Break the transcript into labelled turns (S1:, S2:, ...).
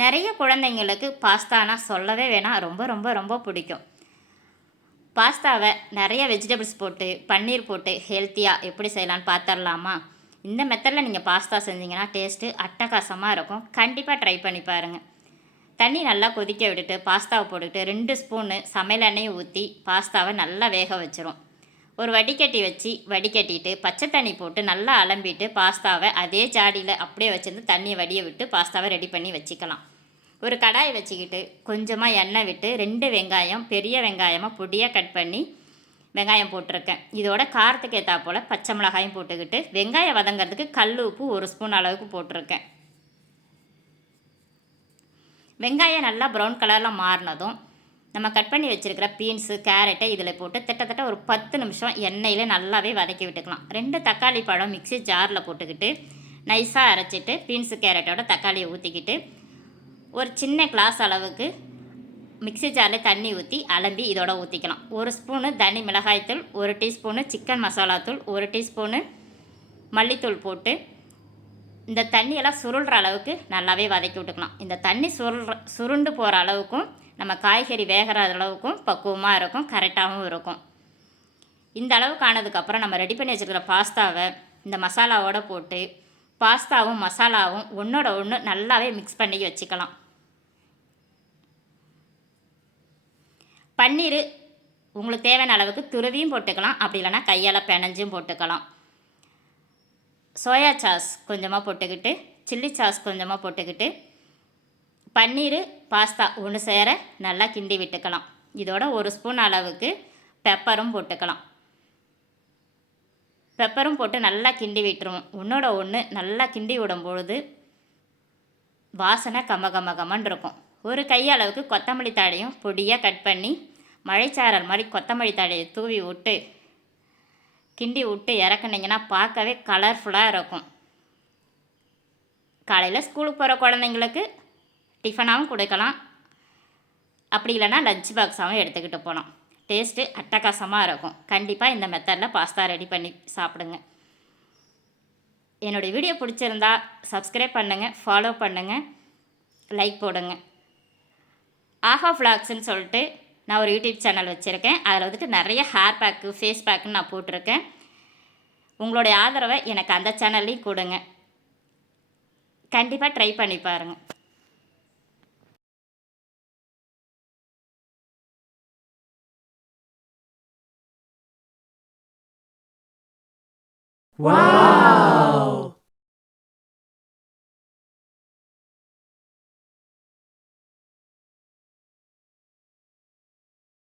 S1: நிறைய குழந்தைங்களுக்கு பாஸ்தானா சொல்லவே வேணாம். ரொம்ப ரொம்ப ரொம்ப பிடிக்கும். பாஸ்தாவை நிறைய வெஜிடபிள்ஸ் போட்டு பன்னீர் போட்டு ஹெல்த்தியாக எப்படி செய்யலான்னு பார்த்துடலாமா இந்த மெத்தடில் நீங்கள் பாஸ்தா செஞ்சீங்கன்னா டேஸ்ட்டு அட்டகாசமாக இருக்கும். கண்டிப்பாக ட்ரை பண்ணி பாருங்கள் தண்ணி நல்லா கொதிக்க விட்டுட்டு பாஸ்தாவை போட்டுக்கிட்டு ரெண்டு ஸ்பூனு சமையல் எண்ணெயை ஊற்றி பாஸ்தாவை நல்லா வேக வச்சிரும். ஒரு வடிகட்டி வச்சு வடிகட்டிட்டு பச்சை தண்ணி போட்டு நல்லா அலம்பிட்டு பாஸ்தாவை அதே ஜாடியில் அப்படியே வச்சுருந்து தண்ணியை வடிய விட்டு பாஸ்தாவை ரெடி பண்ணி வச்சுக்கலாம். ஒரு கடாய் வச்சுக்கிட்டு கொஞ்சமாக எண்ணெய் விட்டு ரெண்டு வெங்காயம் பெரிய வெங்காயமாக பொடியாக கட் பண்ணி வெங்காயம் போட்டிருக்கேன். இதோட காரத்துக்கு ஏற்றா போல் பச்சை மிளகாயும் போட்டுக்கிட்டு வெங்காயம் வதங்கிறதுக்கு கல் உப்பு ஒரு ஸ்பூன் அளவுக்கு போட்டிருக்கேன். வெங்காயம் நல்லா ப்ரௌன் கலரில் மாறினதும் நம்ம கட் பண்ணி வச்சுருக்கிற பீன்ஸு கேரட்டை இதில் போட்டு திட்டத்தட்ட ஒரு பத்து நிமிஷம் எண்ணெயில் நல்லாவே வதக்கி விட்டுக்கலாம். ரெண்டு தக்காளி பழம் மிக்ஸி ஜாரில் போட்டுக்கிட்டு நைஸாக அரைச்சிட்டு பீன்ஸு கேரட்டோட தக்காளியை ஊற்றிக்கிட்டு ஒரு சின்ன கிளாஸ் அளவுக்கு மிக்ஸி ஜாரில் தண்ணி ஊற்றி அலம்பி இதோட ஊற்றிக்கலாம் ஒரு ஸ்பூனு தனி மிளகாய்த்தூள் ஒரு டீஸ்பூனு சிக்கன் மசாலாத்தூள் ஒரு டீஸ்பூனு மல்லித்தூள் போட்டு இந்த தண்ணியெல்லாம் சுருள்ற அளவுக்கு நல்லாவே வதக்கி விட்டுக்கலாம். இந்த தண்ணி சுருள் சுருண்டு போகிற அளவுக்கும் நம்ம காய்கறி வேகிற அளவுக்கும் பக்குவமாக இருக்கும் கரெக்டாகவும் இருக்கும். இந்த அளவுக்கு ஆனதுக்கப்புறம் நம்ம ரெடி பண்ணி வச்சுருக்கிற பாஸ்தாவை இந்த மசாலாவோட போட்டு பாஸ்தாவும் மசாலாவும் ஒன்றோட ஒன்று நல்லாவே மிக்ஸ் பண்ணி வச்சுக்கலாம். பன்னீர் உங்களுக்கு தேவையான அளவுக்கு துருவியும் போட்டுக்கலாம் அப்படி இல்லைன்னா கையால் பெனஞ்சும் போட்டுக்கலாம். சோயா சாஸ் கொஞ்சமாக போட்டுக்கிட்டு சில்லி சாஸ் கொஞ்சமாக போட்டுக்கிட்டு பன்னீர் பாஸ்தா ஒன்று சேர நல்லா கிண்டி விட்டுக்கலாம். இதோட ஒரு ஸ்பூன் அளவுக்கு பெப்பரும் போட்டுக்கலாம். பெப்பரும் போட்டு நல்லா கிண்டி விட்டுருவோம். ஒன்றோட ஒன்று நல்லா கிண்டி விடும் பொழுது வாசனை கம கம இருக்கும். ஒரு கையளவுக்கு கொத்தமல்லி தாடையும் பொடியாக கட் பண்ணி மழைச்சாரல் மாதிரி கொத்தமல்லி தாடையை தூவி விட்டு கிண்டி விட்டு இறக்குனீங்கன்னா பார்க்கவே கலர்ஃபுல்லாக இருக்கும். காலையில் ஸ்கூலுக்கு போகிற குழந்தைங்களுக்கு டிஃபனாகவும் கொடுக்கலாம். அப்படி இல்லைன்னா லஞ்ச் பாக்ஸாகவும் எடுத்துக்கிட்டு போகலாம். டேஸ்ட்டு அட்டகாசமாக இருக்கும். கண்டிப்பாக இந்த மெத்தடில் பாஸ்தா ரெடி பண்ணி சாப்பிடுங்க. என்னுடைய வீடியோ பிடிச்சிருந்தா சப்ஸ்கிரைப் பண்ணுங்கள் ஃபாலோ பண்ணுங்கள் லைக் போடுங்க. ஆஹா ஃப்ளாக்ஸ்ன்னு சொல்லிட்டு நான் ஒரு யூடியூப் சேனல் வச்சுருக்கேன். அதில் வந்துட்டு நிறைய ஹேர் பேக்கு ஃபேஸ் பேக்குன்னு நான் போட்டிருக்கேன். உங்களுடைய ஆதரவை எனக்கு அந்த சேனல்லையும் கொடுங்க. கண்டிப்பாக ட்ரை பண்ணி பாருங்கள்
S2: Wow!